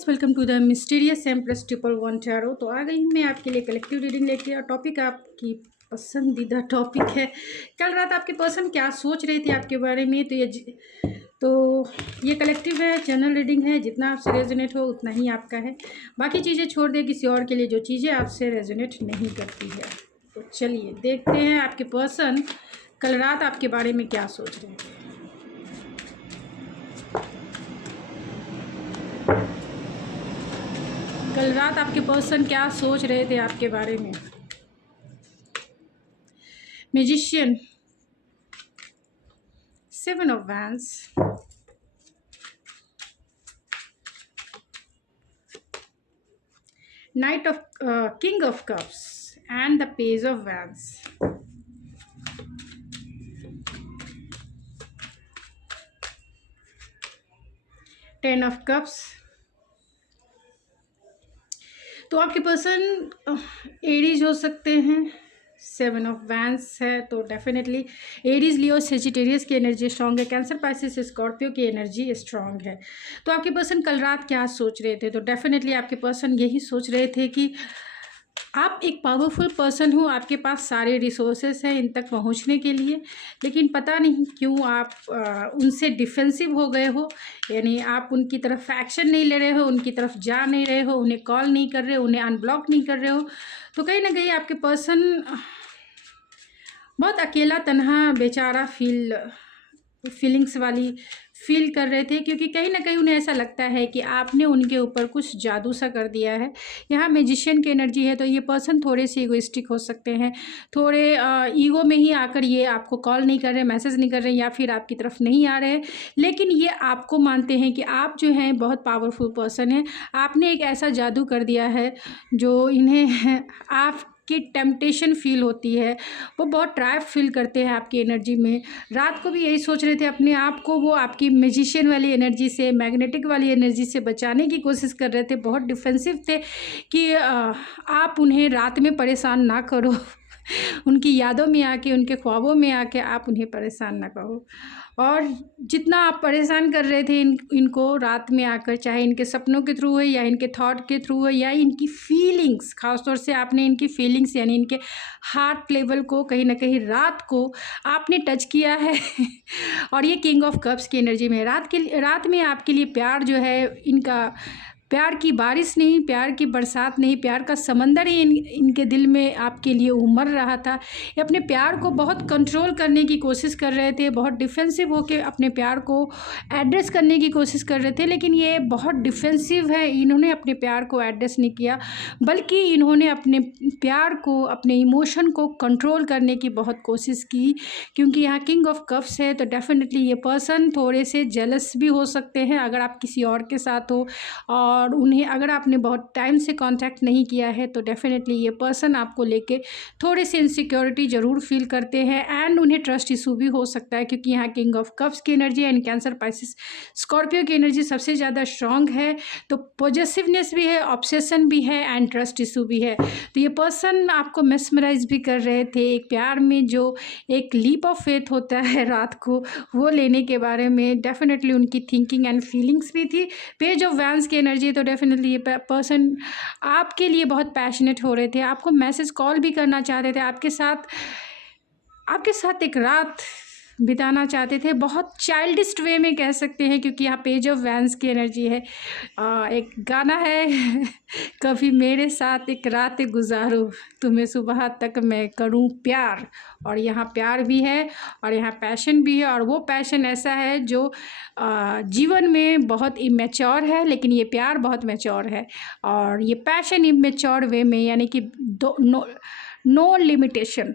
Guys, welcome to the mysterious empress triple one tarot. तो आ गई हूँ मैं आपके लिए कलेक्टिव रीडिंग लेके। और टॉपिक आपकी पसंदीदा टॉपिक है, कल रात आपके पर्सन क्या सोच रहे थे आपके बारे में। तो ये कलेक्टिव है, जनरल रीडिंग है। जितना आपसे रेजोनेट हो उतना ही आपका है। बाकी चीज़ें छोड़ दे किसी और के लिए, जो चीज़ें आपसे रेजोनेट नहीं करती है। तो चलिए देखते हैं आपके पर्सन कल रात आपके बारे में क्या सोच रहे थे। कल रात आपके पर्सन क्या सोच रहे थे आपके बारे में। Magician, 7 of Wands, Knight of King of Cups and the Page of Wands. Ten of Cups. तो आपके पर्सन एरीज हो सकते हैं। 7 of Wands है तो डेफिनेटली एरीज, लियो, सेजिटेरियस की एनर्जी स्ट्रांग है। कैंसर, पाइसिस, स्कॉर्पियो की एनर्जी स्ट्रांग है। तो आपके पर्सन कल रात क्या सोच रहे थे, तो डेफिनेटली आपके पर्सन यही सोच रहे थे कि आप एक पावरफुल पर्सन हो, आपके पास सारे रिसोर्सेस हैं इन तक पहुंचने के लिए, लेकिन पता नहीं क्यों आप उनसे डिफेंसिव हो गए हो। यानी आप उनकी तरफ एक्शन नहीं ले रहे हो, उनकी तरफ जा नहीं रहे हो, उन्हें कॉल नहीं कर रहे हो, उन्हें अनब्लॉक नहीं कर रहे हो। तो कहीं ना कहीं आपके पर्सन बहुत अकेला, तन्हा, बेचारा फीलिंग्स वाली फील कर रहे थे, क्योंकि कहीं ना कहीं उन्हें ऐसा लगता है कि आपने उनके ऊपर कुछ जादू सा कर दिया है। यहाँ मैजिशियन की एनर्जी है तो ये पर्सन थोड़े से ईगोइस्टिक हो सकते हैं, थोड़े ईगो में ही आकर ये आपको कॉल नहीं कर रहे, मैसेज नहीं कर रहे, या फिर आपकी तरफ नहीं आ रहे हैं। लेकिन ये आपको मानते हैं कि आप जो हैं बहुत पावरफुल पर्सन हैं। आपने एक ऐसा जादू कर दिया है जो इन्हें आप की टेम्पटेशन फील होती है, वो बहुत ट्रैप फील करते हैं आपकी एनर्जी में। रात को भी यही सोच रहे थे अपने आप को, वो आपकी मैजिशियन वाली एनर्जी से, मैग्नेटिक वाली एनर्जी से बचाने की कोशिश कर रहे थे। बहुत डिफेंसिव थे कि आप उन्हें रात में परेशान ना करो उनकी यादों में आके, उनके ख्वाबों में आके आप उन्हें परेशान ना करो। और जितना आप परेशान कर रहे थे इनको रात में आकर, चाहे इनके सपनों के थ्रू है या इनके थॉट के थ्रू है या इनकी फीलिंग्स, खासतौर से आपने इनकी फीलिंग्स यानी इनके हार्ट लेवल को कहीं ना कहीं रात को आपने टच किया है और ये किंग ऑफ कप्स की एनर्जी में रात में आपके लिए प्यार जो है, इनका प्यार की बारिश नहीं, प्यार की बरसात नहीं, प्यार का समंदर ही इनके दिल में आपके लिए उमड़ रहा था। ये अपने प्यार को बहुत कंट्रोल करने की कोशिश कर रहे थे, बहुत डिफेंसिव होकर अपने प्यार को एड्रेस करने की कोशिश कर रहे थे, लेकिन ये बहुत डिफेंसिव है। इन्होंने अपने प्यार को एड्रेस नहीं किया, बल्कि इन्होंने अपने प्यार को, अपने इमोशन को कंट्रोल करने की बहुत कोशिश की। क्योंकि यहाँ किंग ऑफ कप्स है तो डेफिनेटली ये पर्सन थोड़े से जेलस भी हो सकते हैं अगर आप किसी और के साथ हो, और उन्हें अगर आपने बहुत टाइम से कांटेक्ट नहीं किया है तो डेफिनेटली ये पर्सन आपको लेके थोड़ी सी इनसिक्योरिटी ज़रूर फील करते हैं। एंड उन्हें ट्रस्ट इशू भी हो सकता है, क्योंकि यहाँ किंग ऑफ कप्स की energy and cancer, Pisces, Scorpio की एनर्जी सबसे ज़्यादा स्ट्रांग है। तो पॉजिटिवनेस भी है, ऑब्सेशन भी है एंड ट्रस्ट इशू भी है। तो ये पर्सन आपको मेस्मराइज भी कर रहे थे। एक प्यार में जो एक लीप ऑफ फेथ होता है रात को, वो लेने के बारे में डेफिनेटली उनकी थिंकिंग एंड फीलिंग्स भी थी। पेज ऑफ वैंस की एनर्जी तो डेफिनेटली ये पर्सन आपके लिए बहुत पैशनेट हो रहे थे, आपको मैसेज कॉल भी करना चाहते थे, आपके साथ एक रात बिताना चाहते थे, बहुत चाइल्डिश वे में कह सकते हैं, क्योंकि यहाँ पेज ऑफ वैंस की एनर्जी है। एक गाना है कभी मेरे साथ एक रात गुजारो, तुम्हें सुबह तक मैं करूँ प्यार। और यहाँ प्यार भी है और यहाँ पैशन भी है, और वो पैशन ऐसा है जो जीवन में बहुत इमेच्योर है, लेकिन ये प्यार बहुत मैच्योर है। और ये पैशन इमेच्योर वे में, यानी कि नो लिमिटेशन,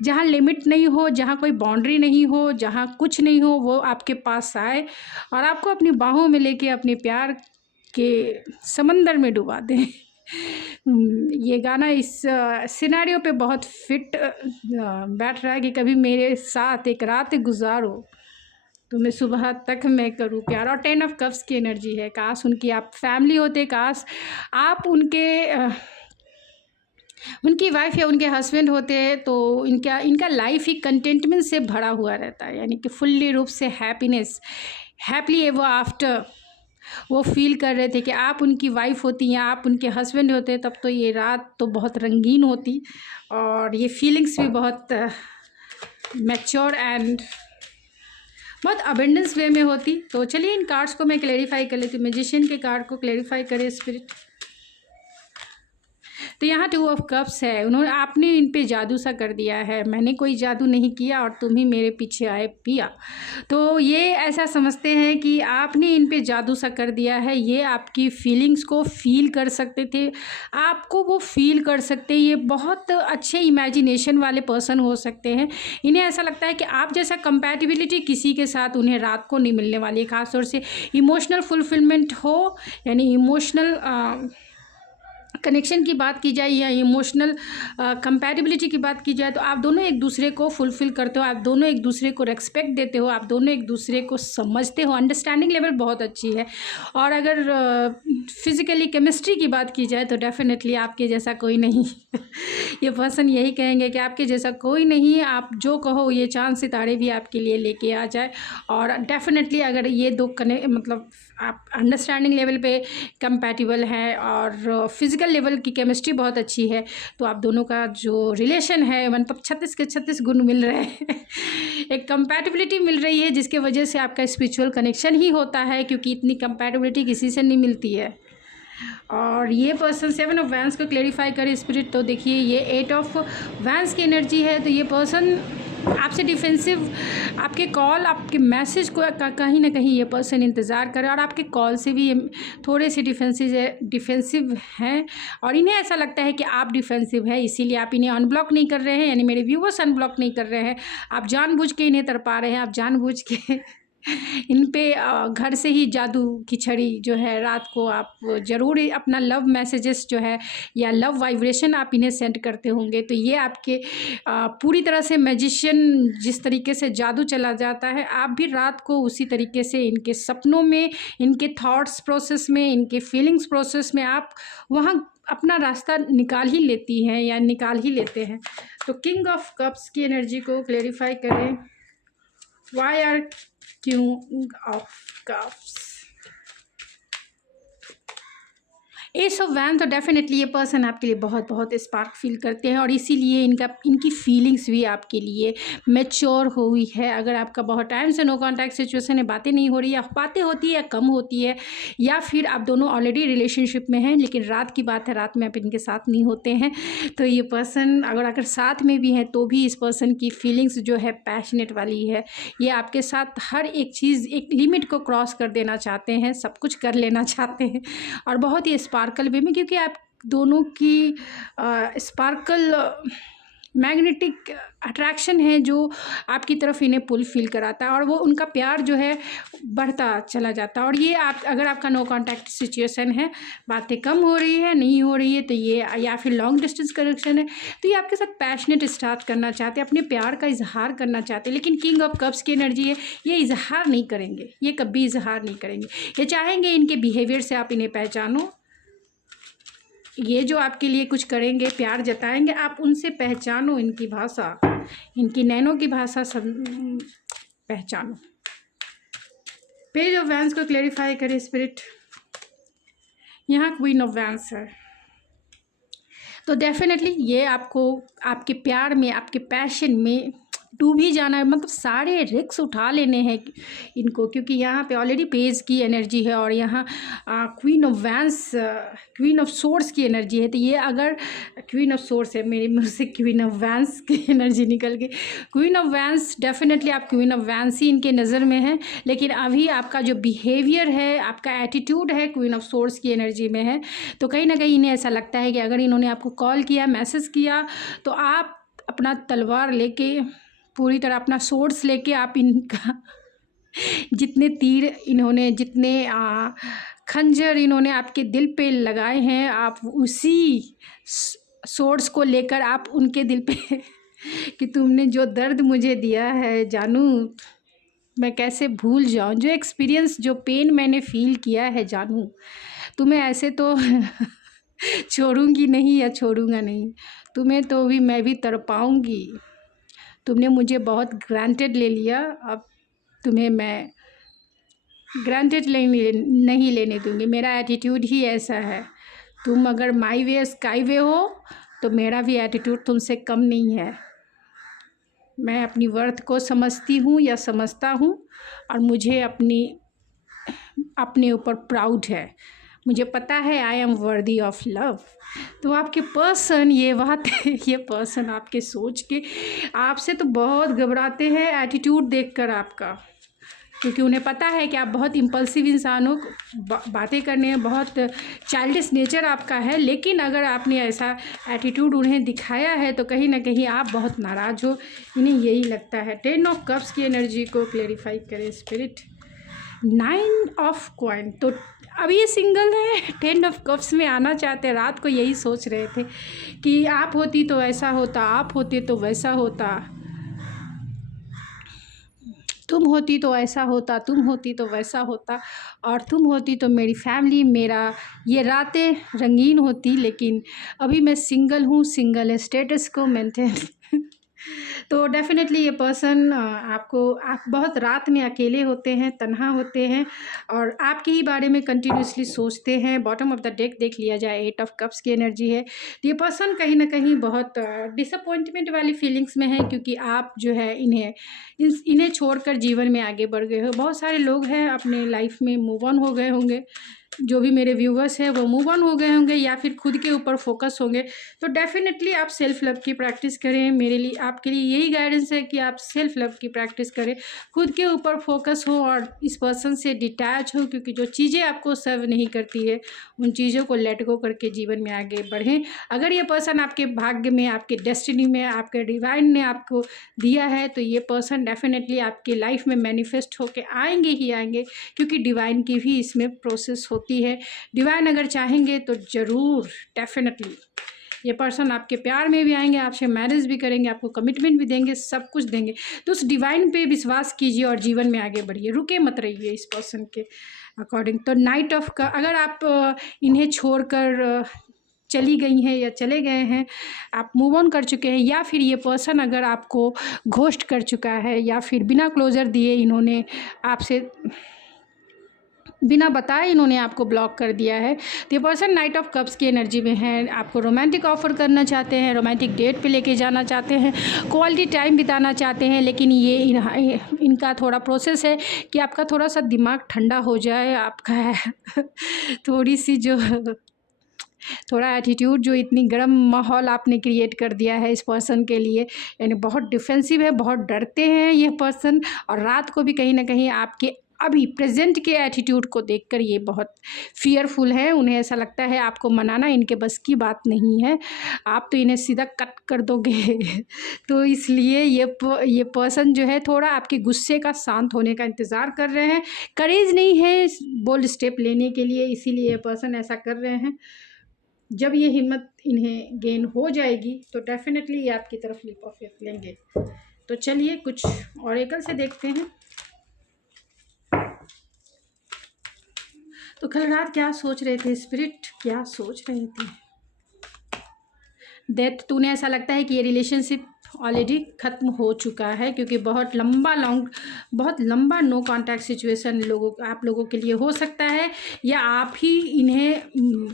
जहाँ लिमिट नहीं हो, जहाँ कोई बाउंड्री नहीं हो, जहाँ कुछ नहीं हो, वो आपके पास आए और आपको अपनी बाहों में लेके अपने प्यार के समंदर में डुबा दें। ये गाना इस सिनेरियो पे बहुत फिट बैठ रहा है कि कभी मेरे साथ एक रात गुजारो, तुम्हें सुबह तक मैं करूँ प्यार। और 10 ऑफ कप्स की एनर्जी है, काश उनकी आप फैमिली होते, काश आप उनकी वाइफ या उनके हस्बैंड होते हैं, तो इनका लाइफ ही कंटेंटमेंट से भरा हुआ रहता है, यानी कि फुल्ली रूप से हैप्पीनेस, हैप्पीली एवर आफ्टर वो फ़ील कर रहे थे कि आप उनकी वाइफ़ होती या आप उनके हस्बैंड होते, तब तो ये रात तो बहुत रंगीन होती और ये फीलिंग्स भी बहुत मैच्योर एंड बहुत अबेंडेंस वे में होती। तो चलिए इन कार्ड्स को मैं क्लेरिफाई कर लेती हूँ। मैजिशियन के कार्ड को क्लेरिफाई करे स्पिरिट। तो यहाँ 2 ऑफ कप्स है। उन्होंने आपने इन पे जादू सा कर दिया है, मैंने कोई जादू नहीं किया और तुम ही मेरे पीछे आए पिया। तो ये ऐसा समझते हैं कि आपने इन पे जादू सा कर दिया है। ये आपकी फीलिंग्स को फ़ील कर सकते थे, आपको वो फ़ील कर सकते। ये बहुत अच्छे इमेजिनेशन वाले पर्सन हो सकते हैं। इन्हें ऐसा लगता है कि आप जैसा कंपैटिबिलिटी किसी के साथ उन्हें रात को नहीं मिलने वाली है। ख़ासतौर से इमोशनल फुलफिलमेंट हो, यानी इमोशनल कनेक्शन की बात की जाए या इमोशनल कंपैटिबिलिटी की बात की जाए, तो आप दोनों एक दूसरे को फुलफ़िल करते हो, आप दोनों एक दूसरे को रिस्पेक्ट देते हो, आप दोनों एक दूसरे को समझते हो। अंडरस्टैंडिंग लेवल बहुत अच्छी है। और अगर फिज़िकली केमिस्ट्री की बात की जाए तो डेफिनेटली आपके जैसा कोई नहीं। ये पर्सन यही कहेंगे कि आपके जैसा कोई नहीं, आप जो कहो ये चाँद सितारे भी आपके लिए लेके आ जाए। और डेफिनेटली अगर ये दो मतलब आप अंडरस्टैंडिंग लेवल पे कंपैटिबल हैं और फिज़िकल लेवल की केमिस्ट्री बहुत अच्छी है, तो आप दोनों का जो रिलेशन है मतलब 36 के 36 गुण मिल रहे हैं। एक कंपैटिबिलिटी मिल रही है जिसके वजह से आपका स्पिरिचुअल कनेक्शन ही होता है, क्योंकि इतनी कंपैटिबिलिटी किसी से नहीं मिलती है। और ये पर्सन 7 ऑफ वैंस को क्लेरिफाई करे स्पिरिट। तो देखिए ये 8 ऑफ वैंस की एनर्जी है। तो ये पर्सन आपसे डिफेंसिव, आपके कॉल आपके मैसेज को कहीं ना कहीं ये पर्सन इंतज़ार करे और आपके कॉल से भी थोड़े से डिफेंसिव हैं। और इन्हें ऐसा लगता है कि आप डिफेंसिव है, इसीलिए आप इन्हें अनब्लॉक नहीं कर रहे हैं, यानी मेरे व्यूवर्स अनब्लॉक नहीं कर रहे हैं। आप जानबूझ के इन्हें तरपा रहे हैं, आप जानबूझ के इन पे घर से ही जादू की छड़ी जो है रात को आप ज़रूर अपना लव मैसेजेस जो है या लव वाइब्रेशन आप इन्हें सेंड करते होंगे। तो ये आपके पूरी तरह से मैजिशियन जिस तरीके से जादू चला जाता है, आप भी रात को उसी तरीके से इनके सपनों में, इनके थॉट्स प्रोसेस में, इनके फीलिंग्स प्रोसेस में आप वहाँ अपना रास्ता निकाल ही लेती हैं या निकाल ही लेते हैं। तो किंग ऑफ कप्स की एनर्जी को क्लेरिफाई करें। Why are King of Cups। Ace of वैन। तो डेफिनेटली ये पर्सन आपके लिए बहुत बहुत स्पार्क फील करते हैं और इसीलिए इनकी फीलिंग्स भी आपके लिए मैच्योर हुई है। अगर आपका बहुत टाइम से नो कॉन्टैक्ट सिचुएशन है, बातें नहीं हो रही या बातें होती है या कम होती है, या फिर आप दोनों ऑलरेडी रिलेशनशिप में हैं लेकिन रात की बात है, रात में आप इनके साथ नहीं होते हैं, तो ये पर्सन अगर साथ में भी हैं तो भी इस पर्सन की फीलिंग्स जो है पैशनेट वाली है। ये आपके साथ हर एक चीज़, एक लिमिट को क्रॉस कर देना चाहते हैं, सब कुछ कर लेना चाहते हैं और बहुत ही स्पार्कल वे में, क्योंकि आप दोनों की स्पार्कल मैग्नेटिक अट्रैक्शन है जो आपकी तरफ इन्हें पुल फील कराता है और वो उनका प्यार जो है बढ़ता चला जाता है। और ये आप अगर आपका नो कांटेक्ट सिचुएशन है, बातें कम हो रही है, नहीं हो रही है, तो ये या फिर लॉन्ग डिस्टेंस कनेक्शन है, तो ये आपके साथ पैशनेट स्टार्ट करना चाहते हैं, अपने प्यार का इजहार करना चाहते हैं। लेकिन किंग ऑफ कप्स की एनर्जी है, ये इजहार नहीं करेंगे, ये कभी इजहार नहीं करेंगे। ये चाहेंगे इनके बिहेवियर से आप इन्हें पहचानो, ये जो आपके लिए कुछ करेंगे, प्यार जताएंगे, आप उनसे पहचानो, इनकी भाषा, इनकी नैनों की भाषा सब पहचानो। पेज ऑफ वैंस को क्लेरिफाई करें स्पिरिट। यहाँ क्वीन ऑफ वैंस है। तो डेफिनेटली ये आपको आपके प्यार में, आपके पैशन में डूब ही जाना है, मतलब सारे रिस्क उठा लेने हैं इनको, क्योंकि यहाँ पे ऑलरेडी पेज की एनर्जी है और यहाँ queen of vents, queen of source की एनर्जी है। तो ये अगर क्वीन ऑफ सोर्स है, मेरे मुँह से क्वीन ऑफ वैंस की एनर्जी निकल गई। क्वीन ऑफ वैंस, डेफिनेटली आप क्वीन ऑफ वैंस ही इनके नज़र में है, लेकिन अभी आपका जो बिहेवियर है, आपका एटीट्यूड है, क्वीन ऑफ सोर्स की एनर्जी में है। तो कहीं ना कहीं इन्हें ऐसा लगता है कि अगर इन्होंने आपको कॉल किया, मैसेज किया, तो आप अपना तलवार लेके, पूरी तरह अपना सोर्स लेके आप इनका जितने तीर इन्होंने, जितने खंजर इन्होंने आपके दिल पे लगाए हैं, आप उसी सोर्स को लेकर आप उनके दिल पे कि तुमने जो दर्द मुझे दिया है जानू, मैं कैसे भूल जाऊं, जो एक्सपीरियंस, जो पेन मैंने फील किया है जानू, तुम्हें ऐसे तो छोड़ूंगी नहीं या छोड़ूंगा नहीं, तुम्हें तो भी मैं भी तड़पाऊंगी। तुमने मुझे बहुत ग्रांटेड ले लिया, अब तुम्हें मैं ग्रांटेड नहीं लेने दूंगी, मेरा एटीट्यूड ही ऐसा है। तुम अगर माई वे स्काई वे हो तो मेरा भी एटीट्यूड तुमसे कम नहीं है। मैं अपनी वर्थ को समझती हूँ या समझता हूँ, और मुझे अपने ऊपर प्राउड है। मुझे पता है I am worthy of love. तो आपके पर्सन ये बात ये पर्सन आपके सोच के आपसे तो बहुत घबराते हैं एटीट्यूड देखकर आपका, क्योंकि उन्हें पता है कि आप बहुत इम्पल्सिव इंसान हो, बातें करने में बहुत चाइल्डिश नेचर आपका है। लेकिन अगर आपने ऐसा एटीट्यूड उन्हें दिखाया है तो कहीं ना कहीं आप बहुत नाराज़ हो, इन्हें यही लगता है। 10 ऑफ कप्स की एनर्जी को क्लेरिफाई करें स्पिरिट। 9 ऑफ कॉइन, तो अब ये सिंगल है, 10 ऑफ कप्स में आना चाहते हैं। रात को यही सोच रहे थे कि आप होती तो ऐसा होता, आप होते तो वैसा होता, तुम होती तो ऐसा होता, तुम होती तो वैसा होता, और तुम होती तो मेरी फैमिली, मेरा ये रातें रंगीन होती। लेकिन अभी मैं सिंगल हूँ, सिंगल स्टेटस को मेंटेन तो डेफ़िनेटली ये पर्सन आप बहुत रात में अकेले होते हैं, तन्हा होते हैं, और आपके ही बारे में कंटिन्यूसली सोचते हैं। बॉटम ऑफ द डेक देख लिया जाए, 8 ऑफ कप्स की एनर्जी है। तो ये पर्सन कहीं ना कहीं बहुत डिसअपॉइंटमेंट वाली फीलिंग्स में है, क्योंकि आप जो है इन्हें छोड़कर जीवन में आगे बढ़ गए हो। बहुत सारे लोग हैं अपने लाइफ में मूव ऑन हो गए होंगे, जो भी मेरे व्यूवर्स हैं वो मूव ऑन हो गए होंगे या फिर खुद के ऊपर फोकस होंगे। तो डेफिनेटली आप सेल्फ लव की प्रैक्टिस करें। मेरे लिए आपके लिए यही गाइडेंस है कि आप सेल्फ लव की प्रैक्टिस करें, खुद के ऊपर फोकस हो और इस पर्सन से डिटैच हो, क्योंकि जो चीज़ें आपको सर्व नहीं करती है उन चीज़ों को लेट गो करके जीवन में आगे बढ़ें। अगर ये पर्सन आपके भाग्य में, आपके डेस्टिनी में, आपके डिवाइन ने आपको दिया है तो ये पर्सन डेफिनेटली आपकी लाइफ में मैनिफेस्ट होके आएंगे ही आएंगे, क्योंकि डिवाइन की भी इसमें प्रोसेस होती है। डिवाइन अगर चाहेंगे तो ज़रूर डेफिनेटली ये पर्सन आपके प्यार में भी आएंगे, आपसे मैरिज भी करेंगे, आपको कमिटमेंट भी देंगे, सब कुछ देंगे। तो उस डिवाइन पे विश्वास कीजिए और जीवन में आगे बढ़िए, रुके मत रहिए इस पर्सन के अकॉर्डिंग। तो नाइट ऑफ का अगर आप इन्हें छोड़कर चली गई हैं या चले गए हैं, आप मूव ऑन कर चुके हैं, या फिर ये पर्सन अगर आपको घोस्ट कर चुका है या फिर बिना क्लोजर दिए इन्होंने आपसे बिना बताए इन्होंने आपको ब्लॉक कर दिया है, तो ये पर्सन नाइट ऑफ कप्स की एनर्जी में है। आपको रोमांटिक ऑफर करना चाहते हैं, रोमांटिक डेट पे लेके जाना चाहते हैं, क्वालिटी टाइम बिताना चाहते हैं। लेकिन ये इनका थोड़ा प्रोसेस है कि आपका थोड़ा सा दिमाग ठंडा हो जाए, आपका थोड़ी सी जो थोड़ा एटीट्यूड, जो इतनी गर्म माहौल आपने क्रिएट कर दिया है इस पर्सन के लिए, यानी बहुत डिफेंसिव है, बहुत डरते हैं ये पर्सन। और रात को भी कहीं ना कहीं आपके अभी प्रेजेंट के एटीट्यूड को देखकर ये बहुत फियरफुल है। उन्हें ऐसा लगता है आपको मनाना इनके बस की बात नहीं है, आप तो इन्हें सीधा कट कर दोगे तो इसलिए ये पर्सन जो है थोड़ा आपके गुस्से का शांत होने का इंतज़ार कर रहे हैं। करेज नहीं है बोल्ड स्टेप लेने के लिए, इसीलिए ये पर्सन ऐसा कर रहे हैं। जब ये हिम्मत इन्हें गेन हो जाएगी तो डेफिनेटली ये आपकी तरफ लीप ऑफ फेथ लेंगे। तो चलिए कुछ ऑरेकल से देखते हैं। तो कल रात क्या सोच रहे थे स्पिरिट, क्या सोच रहे थे? डेथ, तूने ऐसा लगता है कि ये रिलेशनशिप ऑलरेडी ख़त्म हो चुका है, क्योंकि बहुत लंबा नो कांटेक्ट सिचुएशन आप लोगों के लिए हो सकता है, या आप ही इन्हें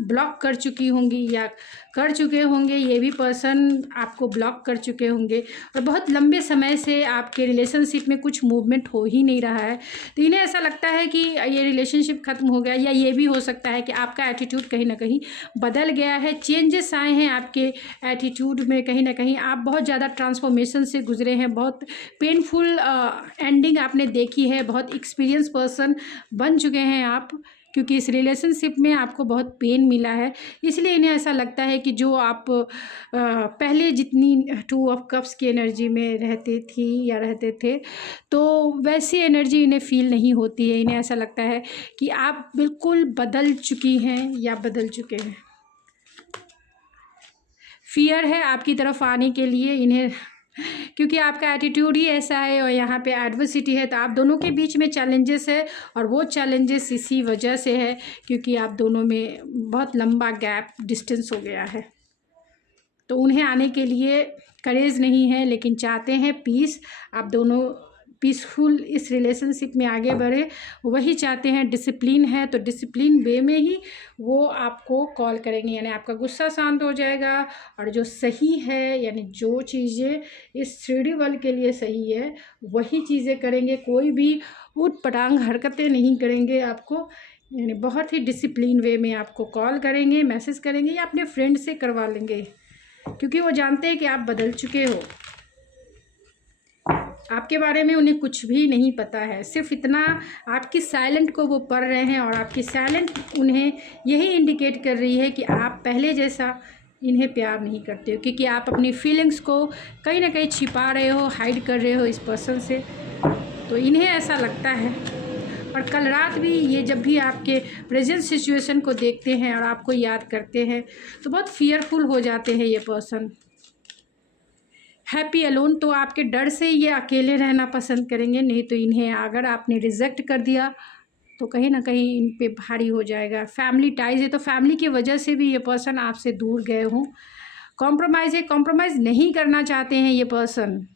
ब्लॉक कर चुकी होंगी या कर चुके होंगे। ये भी पर्सन आपको ब्लॉक कर चुके होंगे और बहुत लंबे समय से आपके रिलेशनशिप में कुछ मूवमेंट हो ही नहीं रहा है। तो इन्हें ऐसा लगता है कि ये रिलेशनशिप ख़त्म हो गया, या ये भी हो सकता है कि आपका एटीट्यूड कहीं ना कहीं बदल गया है, चेंजेस आए हैं आपके एटीट्यूड में। कहीं ना कहीं आप बहुत ज़्यादा ट्रांसफॉर्मेशन से गुजरे हैं, बहुत पेनफुल एंडिंग आपने देखी है, बहुत एक्सपीरियंस पर्सन बन चुके हैं आप, क्योंकि इस रिलेशनशिप में आपको बहुत पेन मिला है। इसलिए इन्हें ऐसा लगता है कि जो आप पहले जितनी 2 ऑफ कप्स की एनर्जी में रहते थी या रहते थे, तो वैसी एनर्जी इन्हें फील नहीं होती है। इन्हें ऐसा लगता है कि आप बिल्कुल बदल चुकी हैं या बदल चुके हैं। फियर है आपकी तरफ आने के लिए इन्हें, क्योंकि आपका एटीट्यूड ही ऐसा है और यहाँ पे एडवर्सिटी है। तो आप दोनों के बीच में चैलेंजेस है, और वो चैलेंजेस इसी वजह से है क्योंकि आप दोनों में बहुत लंबा गैप डिस्टेंस हो गया है। तो उन्हें आने के लिए करेज नहीं है, लेकिन चाहते हैं पीस। आप दोनों पीसफुल इस रिलेशनशिप में आगे बढ़े, वही चाहते हैं। डिसिप्लिन है तो डिसिप्लिन वे में ही वो आपको कॉल करेंगे, यानी आपका गुस्सा शांत हो जाएगा और जो सही है यानी जो चीज़ें इस 3D वर्ल्ड के लिए सही है वही चीज़ें करेंगे। कोई भी ऊट पटांग हरकतें नहीं करेंगे आपको, यानी बहुत ही डिसिप्लिन वे में आपको कॉल करेंगे, मैसेज करेंगे या अपने फ्रेंड से करवा लेंगे, क्योंकि वो जानते हैं कि आप बदल चुके हो। आपके बारे में उन्हें कुछ भी नहीं पता है, सिर्फ इतना आपकी साइलेंट को वो पढ़ रहे हैं और आपकी साइलेंट उन्हें यही इंडिकेट कर रही है कि आप पहले जैसा इन्हें प्यार नहीं करते हो, क्योंकि आप अपनी फीलिंग्स को कहीं ना कहीं छिपा रहे हो, हाइड कर रहे हो इस पर्सन से। तो इन्हें ऐसा लगता है। और कल रात भी ये जब भी आपके प्रेजेंट सिचुएशन को देखते हैं और आपको याद करते हैं तो बहुत फियरफुल हो जाते हैं ये पर्सन। हैप्पी अलोन, तो आपके डर से ये अकेले रहना पसंद करेंगे, नहीं तो इन्हें अगर आपने रिजेक्ट कर दिया तो कहीं ना कहीं इन पे भारी हो जाएगा। फैमिली टाइज है तो फैमिली की वजह से भी ये पर्सन आपसे दूर गए हों। कॉम्प्रोमाइज़ है, कॉम्प्रोमाइज़ नहीं करना चाहते हैं ये पर्सन,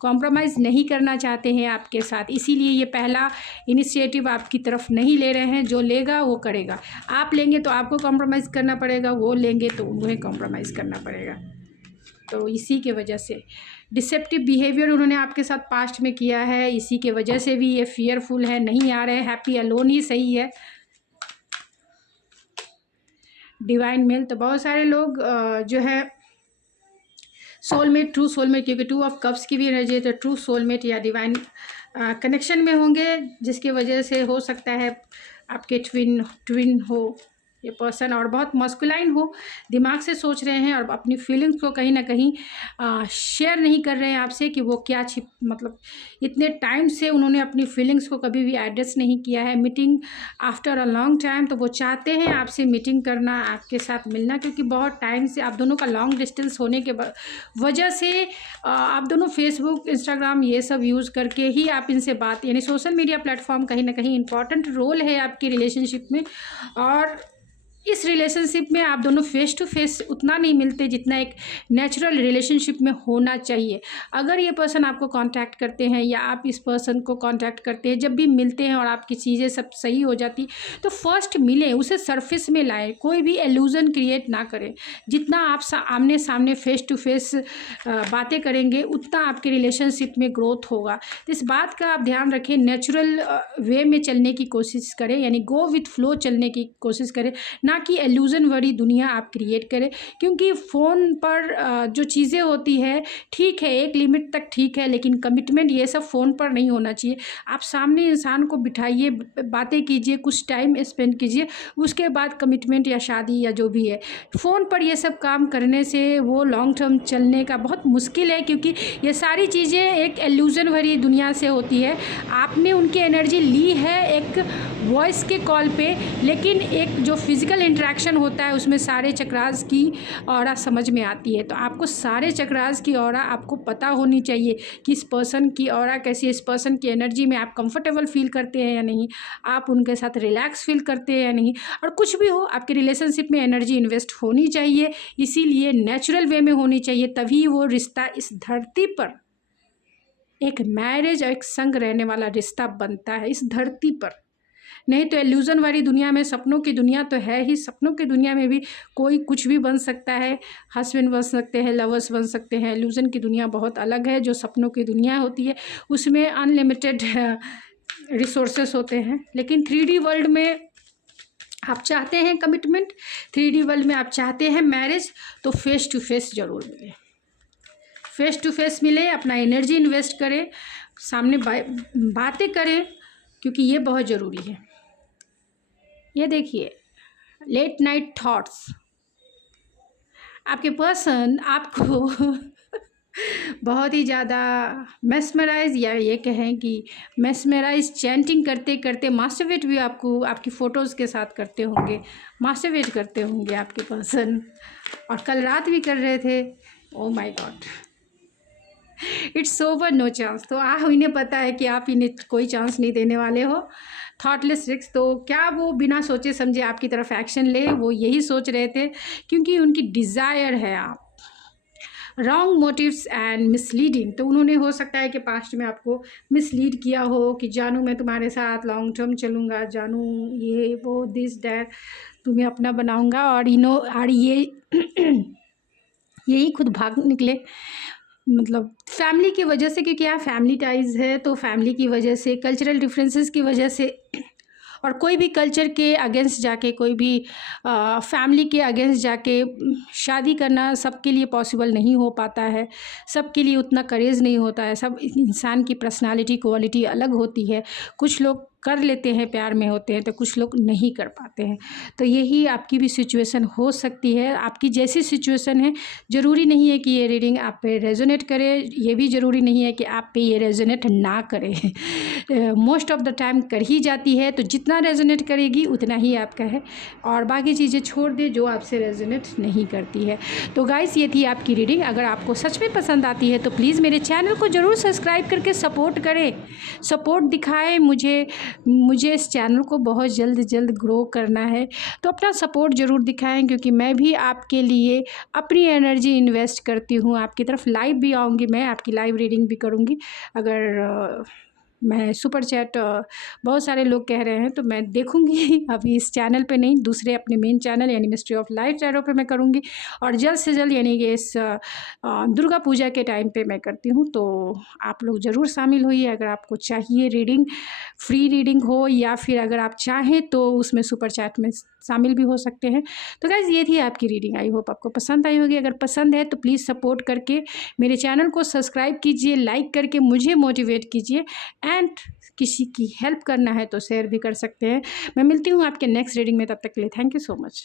कॉम्प्रोमाइज़ नहीं करना चाहते हैं आपके साथ, इसीलिए ये पहला इनिशिएटिव आपकी तरफ नहीं ले रहे हैं। जो लेगा वो करेगा, आप लेंगे तो आपको कॉम्प्रोमाइज़ करना पड़ेगा, वो लेंगे तो उन्हें कॉम्प्रोमाइज़ करना पड़ेगा। तो इसी के वजह से डिसेप्टिव बिहेवियर उन्होंने आपके साथ पास्ट में किया है, इसी के वजह से भी ये फियरफुल है, नहीं आ रहे। हैप्पी अलोन ही सही है। डिवाइन मेल, तो बहुत सारे लोग जो है सोलमेट, ट्रू सोलमेट, क्योंकि 2 ऑफ कप्स की भी एनर्जी है तो ट्रू सोलमेट या डिवाइन कनेक्शन में होंगे, जिसकी वजह से हो सकता है आपके ट्विन हो ये पर्सन और बहुत मस्कुलाइन हो, दिमाग से सोच रहे हैं और अपनी फीलिंग्स को कहीं ना कहीं शेयर नहीं कर रहे हैं आपसे कि वो क्या मतलब इतने टाइम से उन्होंने अपनी फीलिंग्स को कभी भी एड्रेस नहीं किया है। Meeting after a long time, तो वो चाहते हैं आपसे मीटिंग करना, आपके साथ मिलना, क्योंकि बहुत टाइम से आप दोनों का लॉन्ग डिस्टेंस होने के वजह से आप दोनों फेसबुक, इंस्टाग्राम ये सब यूज़ करके ही आप इनसे बात, यानी सोशल मीडिया प्लेटफॉर्म कहीं ना कहीं इंपॉर्टेंट रोल है आपकी रिलेशनशिप में। और इस रिलेशनशिप में आप दोनों फेस टू फेस उतना नहीं मिलते जितना एक नेचुरल रिलेशनशिप में होना चाहिए। अगर ये पर्सन आपको कांटेक्ट करते हैं या आप इस पर्सन को कांटेक्ट करते हैं, जब भी मिलते हैं और आपकी चीज़ें सब सही हो जाती तो फर्स्ट मिलें, उसे सरफेस में लाएं, कोई भी एल्यूजन क्रिएट ना करें। जितना आप आमने सामने फेस टू फेस बातें करेंगे उतना आपके रिलेशनशिप में ग्रोथ होगा। तो इस बात का आप ध्यान रखें, नेचुरल वे में चलने की कोशिश करें, यानी गो विथ फ्लो चलने की कोशिश करें, ना कि एल्यूजन वाली दुनिया आप क्रिएट करें। क्योंकि फ़ोन पर जो चीज़ें होती है ठीक है, एक लिमिट तक ठीक है, लेकिन कमिटमेंट ये सब फ़ोन पर नहीं होना चाहिए। आप सामने इंसान को बिठाइए, बातें कीजिए, कुछ टाइम स्पेंड कीजिए, उसके बाद कमिटमेंट या शादी या जो भी है। फ़ोन पर ये सब काम करने से वो लॉन्ग टर्म चलने का बहुत मुश्किल है, क्योंकि ये सारी चीज़ें एक एल्यूजन भरी दुनिया से होती है। आपने उनकी एनर्जी ली है एक वॉइस के कॉल पे, लेकिन एक जो फिज़िकल इंटरेक्शन होता है उसमें सारे चक्रास की ऑरा समझ में आती है। तो आपको सारे चक्रास की ऑरा आपको पता होनी चाहिए कि इस पर्सन की ऑरा कैसी है, इस पर्सन की एनर्जी में आप कंफर्टेबल फील करते हैं या नहीं, आप उनके साथ रिलैक्स फील करते हैं या नहीं। और कुछ भी हो, आपके रिलेशनशिप में एनर्जी इन्वेस्ट होनी चाहिए, इसीलिए नेचुरल वे में होनी चाहिए, तभी वो रिश्ता इस धरती पर एक मैरिज और एक संग रहने वाला रिश्ता बनता है इस धरती पर। नहीं तो एल्यूजन वाली दुनिया में, सपनों की दुनिया तो है ही, सपनों की दुनिया में भी कोई कुछ भी बन सकता है, हस्बैंड बन सकते हैं, लवर्स बन सकते हैं। एल्यूजन की दुनिया बहुत अलग है, जो सपनों की दुनिया होती है उसमें अनलिमिटेड रिसोर्सेस होते हैं। लेकिन 3D वर्ल्ड में आप चाहते हैं कमिटमेंट, 3D वर्ल्ड में आप चाहते हैं मैरिज, तो फेस टू फेस ज़रूर मिले, फेस टू फेस मिले, अपना एनर्जी इन्वेस्ट करें, सामने बातें करें, क्योंकि ये बहुत ज़रूरी है। ये देखिए, लेट नाइट थॉट्स, आपके पर्सन आपको बहुत ही ज़्यादा मेस्मराइज, या ये कहें कि मेस्मराइज चैंटिंग करते करते मास्टरबेट भी आपको आपकी फ़ोटोज़ के साथ करते होंगे, मास्टरबेट करते होंगे आपके पर्सन, और कल रात भी कर रहे थे। Oh my god, it's over, no chance. तो इन्हें पता है कि आप इन्हें कोई चांस नहीं देने वाले हो। थॉटलेस रिस्क, तो क्या वो बिना सोचे समझे आपकी तरफ एक्शन ले, वो यही सोच रहे थे, क्योंकि उनकी डिज़ायर है आप, रॉन्ग मोटिव्स एंड मिसलीडिंग। तो उन्होंने हो सकता है कि पास्ट में आपको मिसलीड किया हो कि जानू मैं तुम्हारे साथ लॉन्ग टर्म चलूँगा, जानू ये वो दिस डैट, तुम्हें अपना बनाऊँगा, और और ये यही खुद भाग निकले। मतलब फैमिली की वजह से, क्योंकि यहाँ फैमिली टाइज़ है, तो फैमिली की वजह से, कल्चरल डिफरेंसेस की वजह से, और कोई भी कल्चर के अगेंस्ट जाके, कोई भी फैमिली के अगेंस्ट जाके शादी करना सबके लिए पॉसिबल नहीं हो पाता है, सबके लिए उतना करेज नहीं होता है। सब इंसान की पर्सनालिटी क्वालिटी अलग होती है। कुछ लोग कर लेते हैं, प्यार में होते हैं, तो कुछ लोग नहीं कर पाते हैं। तो यही आपकी भी सिचुएशन हो सकती है। आपकी जैसी सिचुएशन है, ज़रूरी नहीं है कि ये रीडिंग आप पे रेजोनेट करे, ये भी ज़रूरी नहीं है कि आप पे ये रेजोनेट ना करे। मोस्ट ऑफ द टाइम कर ही जाती है, तो जितना रेजोनेट करेगी उतना ही आपका है, और बाकी चीज़ें छोड़ दे जो आपसे रेजोनेट नहीं करती है। तो गाइस, ये थी आपकी रीडिंग। अगर आपको सच में पसंद आती है तो प्लीज़ मेरे चैनल को ज़रूर सब्सक्राइब करके सपोर्ट करें, सपोर्ट दिखाएं। मुझे इस चैनल को बहुत जल्द ग्रो करना है, तो अपना सपोर्ट ज़रूर दिखाएं, क्योंकि मैं भी आपके लिए अपनी एनर्जी इन्वेस्ट करती हूँ। आपकी तरफ लाइव भी आऊँगी, मैं आपकी लाइव रीडिंग भी करूँगी। अगर मैं सुपर चैट बहुत सारे लोग कह रहे हैं तो मैं देखूंगी। अभी इस चैनल पे नहीं, दूसरे अपने मेन चैनल यानी मिस्ट्री ऑफ लाइफ चैनल पे मैं करूंगी, और जल्द से जल्द यानी कि इस दुर्गा पूजा के टाइम पे मैं करती हूँ। तो आप लोग ज़रूर शामिल होइए। अगर आपको चाहिए रीडिंग, फ्री रीडिंग हो, या फिर अगर आप चाहें तो उसमें सुपर चैट में शामिल भी हो सकते हैं। तो गाइज़, ये थी आपकी रीडिंग। आई होप आपको पसंद आई होगी। अगर पसंद है तो प्लीज़ सपोर्ट करके मेरे चैनल को सब्सक्राइब कीजिए, लाइक करके मुझे मोटिवेट कीजिए, एंड किसी की हेल्प करना है तो शेयर भी कर सकते हैं। मैं मिलती हूँ आपके नेक्स्ट रीडिंग में, तब तक के लिए थैंक यू सो मच।